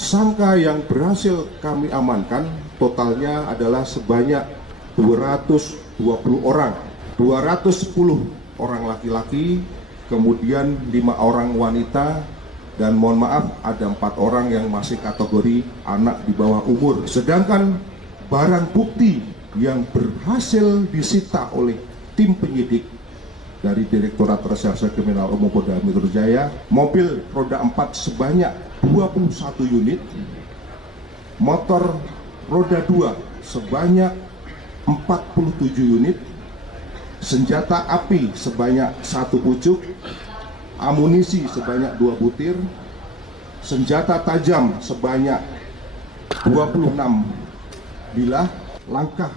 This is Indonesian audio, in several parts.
Sangka yang berhasil kami amankan totalnya adalah sebanyak 220 orang, 210 orang laki-laki, kemudian 5 orang wanita, dan mohon maaf ada 4 orang yang masih kategori anak di bawah umur. Sedangkan barang bukti yang berhasil disita oleh tim penyidik dari Direktorat Reserse Kriminal Umum Polda Metro Jaya, mobil roda 4 sebanyak 21 unit, motor roda 2 sebanyak 47 unit, senjata api sebanyak 1 pucuk, amunisi sebanyak 2 butir, senjata tajam sebanyak 26 bilah. Langkah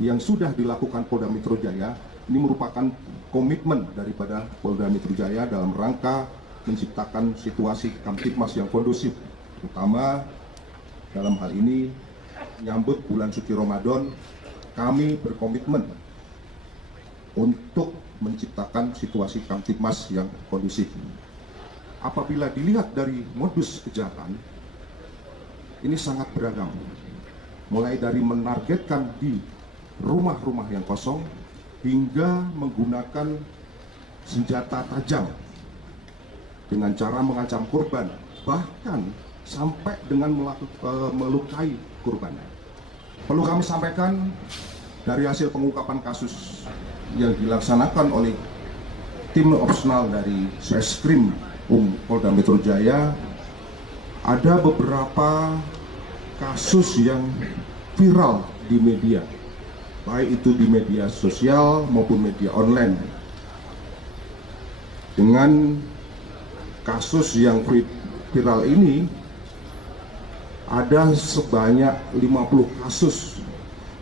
yang sudah dilakukan Polda Metro Jaya ini merupakan komitmen daripada Polda Metro Jaya dalam rangka menciptakan situasi Kamtibmas yang kondusif, terutama dalam hal ini menyambut bulan suci Ramadan. Kami berkomitmen untuk menciptakan situasi Kamtibmas yang kondusif. Apabila dilihat dari modus kejahatan, ini sangat beragam. Mulai dari menargetkan di rumah-rumah yang kosong, hingga menggunakan senjata tajam dengan cara mengancam korban, bahkan sampai dengan melukai korban. Perlu kami sampaikan, dari hasil pengungkapan kasus yang dilaksanakan oleh tim opsional dari Reskrim Polda Metro Jaya, ada beberapa kasus yang viral di media, baik itu di media sosial maupun media online. Dengan kasus yang viral ini, ada sebanyak 50 kasus,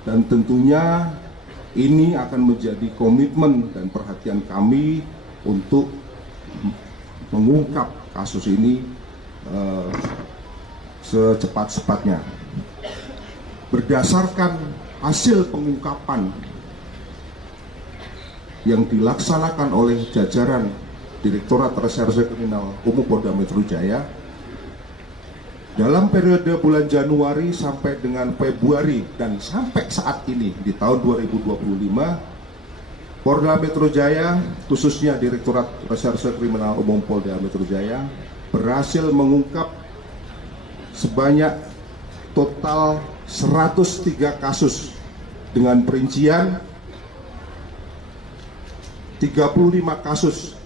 dan tentunya ini akan menjadi komitmen dan perhatian kami untuk mengungkap kasus ini secepat-cepatnya. Berdasarkan hasil pengungkapan yang dilaksanakan oleh jajaran Direktorat Reserse Kriminal Umum Polda Metro Jaya, dalam periode bulan Januari sampai dengan Februari dan sampai saat ini di tahun 2025, Polda Metro Jaya, khususnya Direktorat Reserse Kriminal Umum Polda Metro Jaya, berhasil mengungkap sebanyak total 103 kasus dengan perincian 35 kasus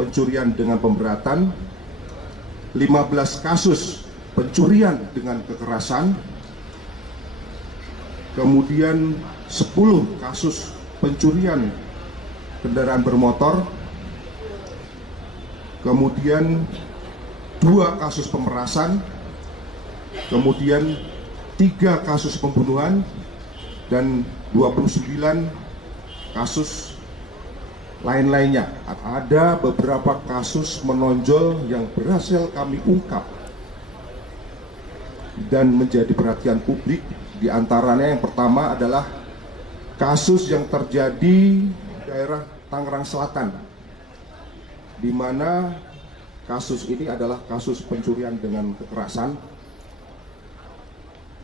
pencurian dengan pemberatan, 15 kasus pencurian dengan kekerasan, kemudian 10 kasus pencurian kendaraan bermotor, kemudian 2 kasus pemerasan, kemudian 3 kasus pembunuhan, dan 29 kasus lain-lainnya. Ada beberapa kasus menonjol yang berhasil kami ungkap dan menjadi perhatian publik. Di antaranya yang pertama adalah kasus yang terjadi di daerah Tangerang Selatan, di mana kasus ini adalah kasus pencurian dengan kekerasan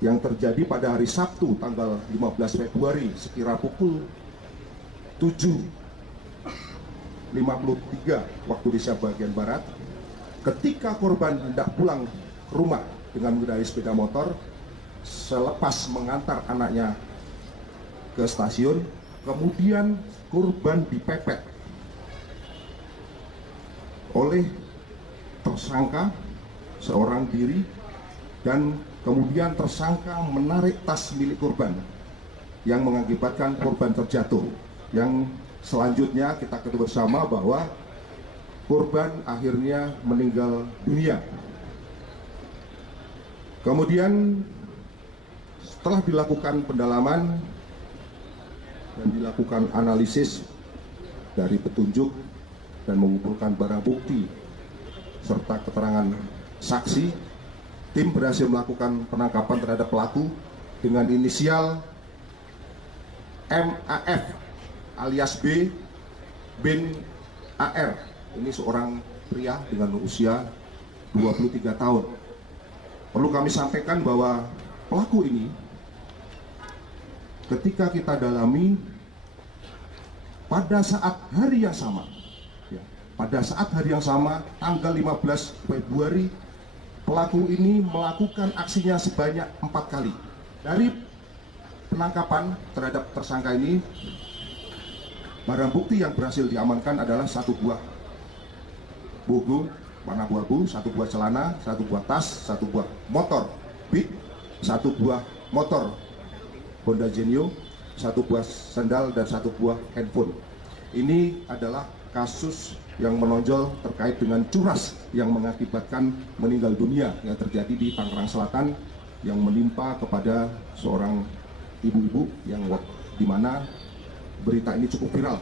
yang terjadi pada hari Sabtu tanggal 15 Februari sekira pukul 7.53 waktu Indonesia bagian Barat, ketika korban hendak pulang ke rumah dengan mengendarai sepeda motor selepas mengantar anaknya ke stasiun, kemudian korban dipepet oleh tersangka seorang diri, dan kemudian tersangka menarik tas milik korban yang mengakibatkan korban terjatuh. Yang selanjutnya kita ketahui bersama bahwa korban akhirnya meninggal dunia. Kemudian setelah dilakukan pendalaman dan dilakukan analisis dari petunjuk dan mengumpulkan barang bukti serta keterangan saksi, tim berhasil melakukan penangkapan terhadap pelaku dengan inisial MAF alias B bin AR. Ini seorang pria dengan usia 23 tahun. Perlu kami sampaikan bahwa pelaku ini ketika kita dalami pada saat hari yang sama, ya, pada saat hari yang sama tanggal 15 Februari pelaku ini melakukan aksinya sebanyak 4 kali. Dari penangkapan terhadap tersangka ini, barang bukti yang berhasil diamankan adalah 1 buah bogo warna abu-abu, 1 buah celana, 1 buah tas, 1 buah motor Beat, 1 buah motor Honda Genio, 1 buah sandal, dan 1 buah handphone. Ini adalah kasus yang menonjol terkait dengan curas yang mengakibatkan meninggal dunia yang terjadi di Tangerang Selatan yang menimpa kepada seorang ibu-ibu yang di mana berita ini cukup viral.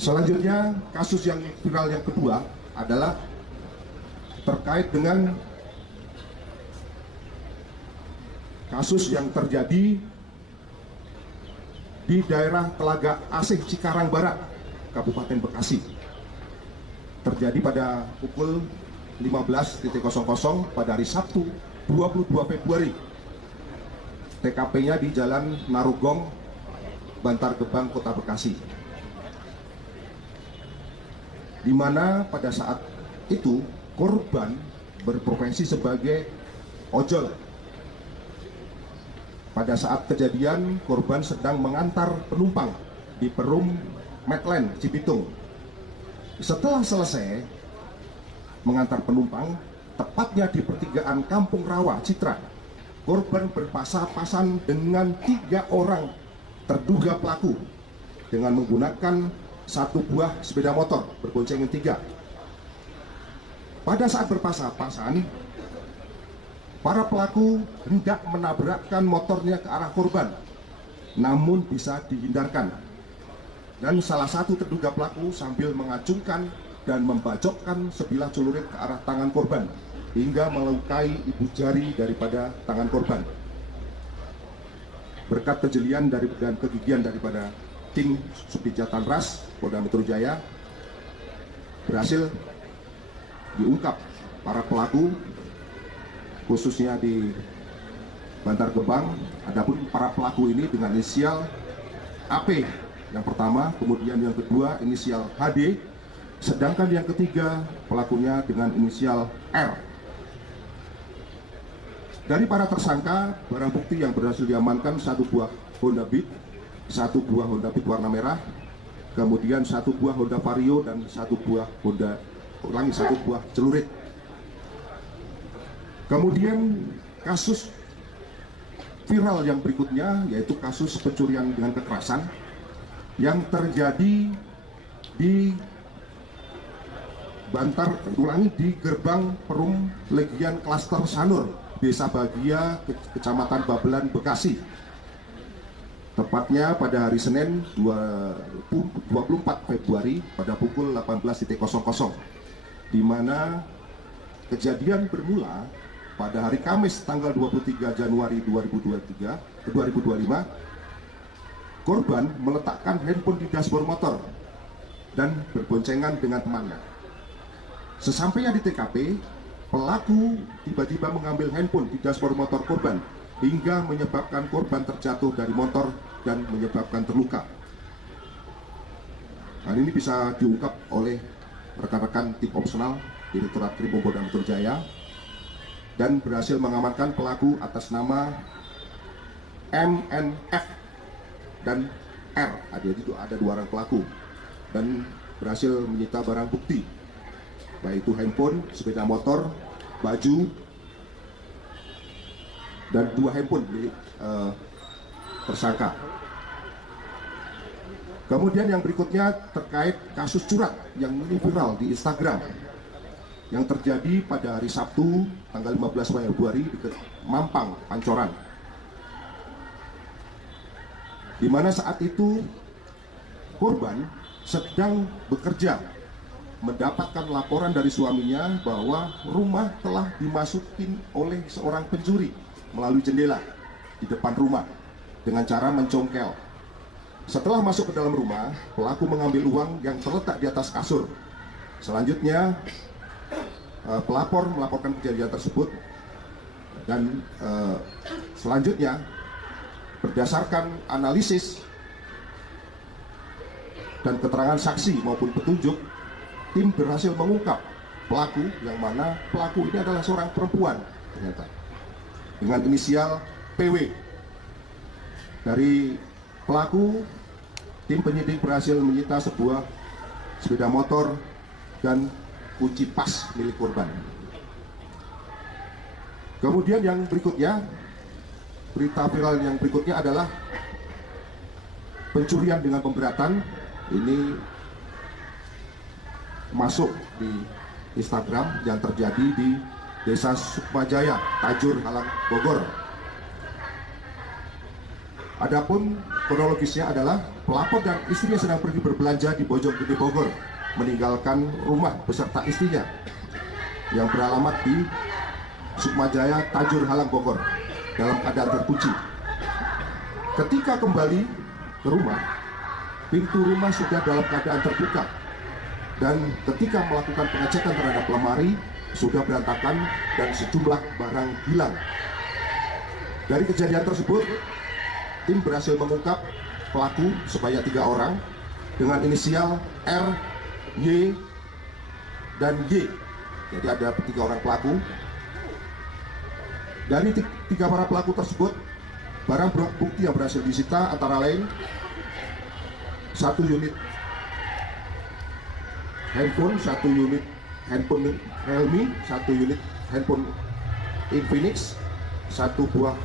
Selanjutnya, kasus yang viral yang kedua adalah terkait dengan kasus yang terjadi di daerah Telaga Asih Cikarang Barat, Kabupaten Bekasi. Terjadi pada pukul 15.00 pada hari Sabtu 22 Februari. TKP-nya di Jalan Narogong, Bantar Gebang, Kota Bekasi. Di mana pada saat itu korban berprofesi sebagai ojol. Pada saat kejadian, korban sedang mengantar penumpang di Perum Medland, Cibitung. Setelah selesai mengantar penumpang, tepatnya di pertigaan Kampung Rawa, Citra, korban berpasang-pasang dengan 3 orang terduga pelaku dengan menggunakan 1 buah sepeda motor berboncengan 3. Pada saat berpasang-pasangan, para pelaku hendak menabrakkan motornya ke arah korban, namun bisa dihindarkan. Dan salah satu terduga pelaku sambil mengacungkan dan membacokkan sebilah celurit ke arah tangan korban hingga melukai ibu jari daripada tangan korban. Berkat kejelian dan kegigihan daripada tim Subdit Ras Polda Metro Jaya, berhasil diungkap para pelaku, khususnya di Bantar Gebang. Adapun para pelaku ini dengan inisial AP yang pertama, kemudian yang kedua inisial HD, sedangkan yang ketiga pelakunya dengan inisial R. Dari para tersangka, barang bukti yang berhasil diamankan 1 buah Honda Beat, 1 buah Honda Beat warna merah, kemudian 1 buah Honda Vario, dan 1 buah satu buah celurit. Kemudian kasus viral yang berikutnya yaitu kasus pencurian dengan kekerasan yang terjadi di di gerbang Perum Legian Klaster Sanur, Desa Bagia, Kecamatan Babelan, Bekasi. Tepatnya pada hari Senin 24 Februari pada pukul 18.00, di mana kejadian bermula pada hari Kamis tanggal 23 Januari 2025. Korban meletakkan handphone di dashboard motor dan berboncengan dengan temannya. Sesampainya di TKP, pelaku tiba-tiba mengambil handphone di dashboard motor korban hingga menyebabkan korban terjatuh dari motor dan menyebabkan terluka. Hal ini bisa diungkap oleh rekan-rekan tim operasional Direktorat Krim Polda Metro Jaya dan berhasil mengamankan pelaku atas nama MNF dan R. Jadi itu ada 2 orang pelaku dan berhasil menyita barang bukti, baik itu handphone, sepeda motor, baju, dan 2 handphone milik tersangka. Kemudian yang berikutnya terkait kasus curat yang ini viral di Instagram yang terjadi pada hari Sabtu tanggal 15 Februari di Mampang, Pancoran, di mana saat itu korban sedang bekerja mendapatkan laporan dari suaminya bahwa rumah telah dimasukin oleh seorang pencuri melalui jendela di depan rumah dengan cara mencongkel. Setelah masuk ke dalam rumah, pelaku mengambil uang yang terletak di atas kasur. Selanjutnya pelapor melaporkan kejadian tersebut, dan selanjutnya berdasarkan analisis dan keterangan saksi maupun petunjuk, tim berhasil mengungkap pelaku, yang mana pelaku ini adalah seorang perempuan ternyata dengan inisial PW. Dari pelaku, tim penyidik berhasil menyita sebuah sepeda motor dan kunci pas milik korban. Kemudian yang berikutnya, berita viral yang berikutnya adalah pencurian dengan pemberatan. Ini masuk di Instagram yang terjadi di Desa Sukmajaya, Tajur Halang, Bogor. Adapun kronologisnya adalah pelapor dan istrinya sedang pergi berbelanja di Bojonggede, Bogor, meninggalkan rumah beserta istrinya yang beralamat di Sukmajaya, Tajur Halang, Bogor dalam keadaan terkunci. Ketika kembali ke rumah, pintu rumah sudah dalam keadaan terbuka, dan ketika melakukan pengecekan terhadap lemari sudah berantakan dan sejumlah barang hilang. Dari kejadian tersebut, tim berhasil mengungkap pelaku sebanyak 3 orang dengan inisial R, Y, dan Y. Jadi ada 3 orang pelaku. Dari 3 para pelaku tersebut, barang bukti yang berhasil disita antara lain 1 unit handphone, 1 unit handphone Realme, 1 unit handphone Infinix, 1 buah,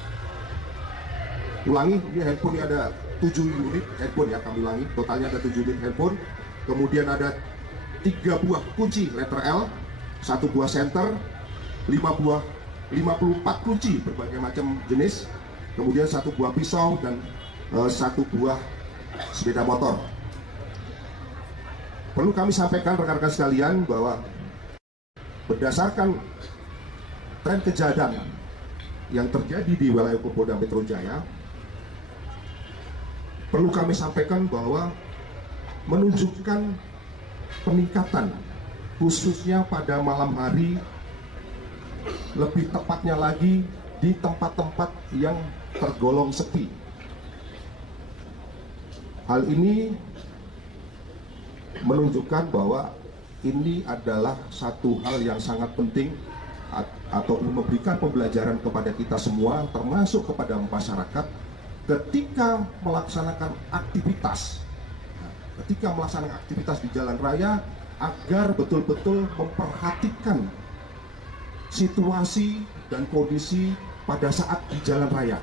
ulangi, ini handphone ada 7 unit handphone ya, kami ulangi, totalnya ada 7 unit handphone. Kemudian ada 3 buah kunci letter L, 1 buah senter, 54 kunci berbagai macam jenis, kemudian 1 buah pisau, dan 1 buah sepeda motor. Perlu kami sampaikan rekan-rekan sekalian bahwa berdasarkan tren kejahatan yang terjadi di wilayah Polda Metro Jaya, perlu kami sampaikan bahwa menunjukkan peningkatan, khususnya pada malam hari, lebih tepatnya lagi di tempat-tempat yang tergolong sepi. Hal ini menunjukkan bahwa ini adalah satu hal yang sangat penting atau memberikan pembelajaran kepada kita semua, termasuk kepada masyarakat, ketika melaksanakan aktivitas di jalan raya, agar betul-betul memperhatikan situasi dan kondisi pada saat di jalan raya.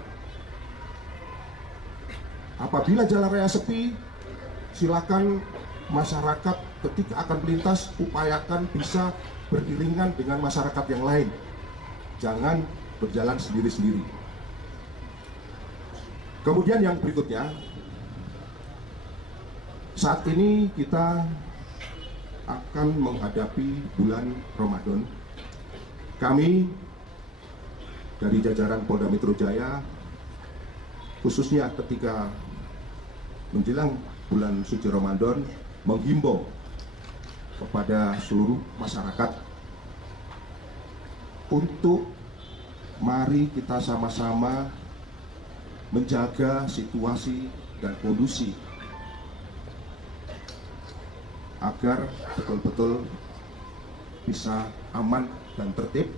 Apabila jalan raya sepi, silakan masyarakat ketika akan melintas upayakan bisa beriringan dengan masyarakat yang lain. Jangan berjalan sendiri-sendiri. Kemudian yang berikutnya, saat ini kita akan menghadapi bulan Ramadan. Kami dari jajaran Polda Metro Jaya, khususnya ketika menjelang bulan suci Ramadan, menghimbau kepada seluruh masyarakat untuk mari kita sama-sama menjaga situasi dan kondisi agar betul-betul bisa aman dan tertib.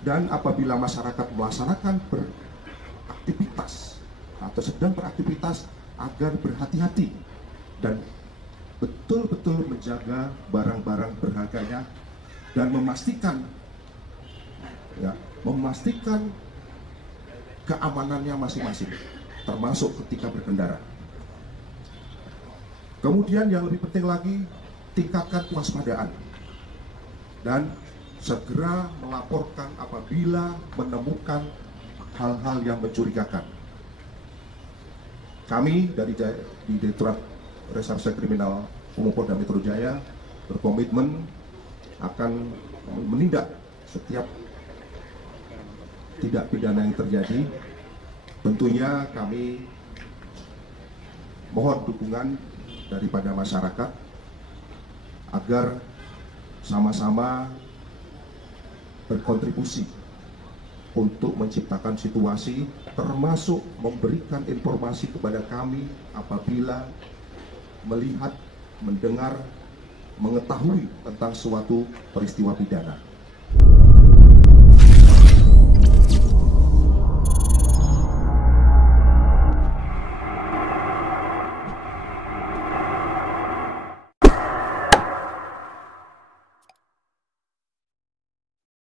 Dan apabila masyarakat melaksanakan beraktivitas atau sedang beraktivitas, agar berhati-hati dan betul-betul menjaga barang-barang berharganya dan memastikan keamanannya masing-masing, termasuk ketika berkendara. Kemudian yang lebih penting lagi, tingkatkan kewaspadaan dan segera melaporkan apabila menemukan hal-hal yang mencurigakan. Kami dari Direktorat Reserse Kriminal Umum Polda Metro Jaya berkomitmen akan menindak setiap tindak pidana yang terjadi. Tentunya kami mohon dukungan daripada masyarakat agar sama-sama berkontribusi untuk menciptakan situasi, termasuk memberikan informasi kepada kami apabila melihat, mendengar, mengetahui tentang suatu peristiwa pidana.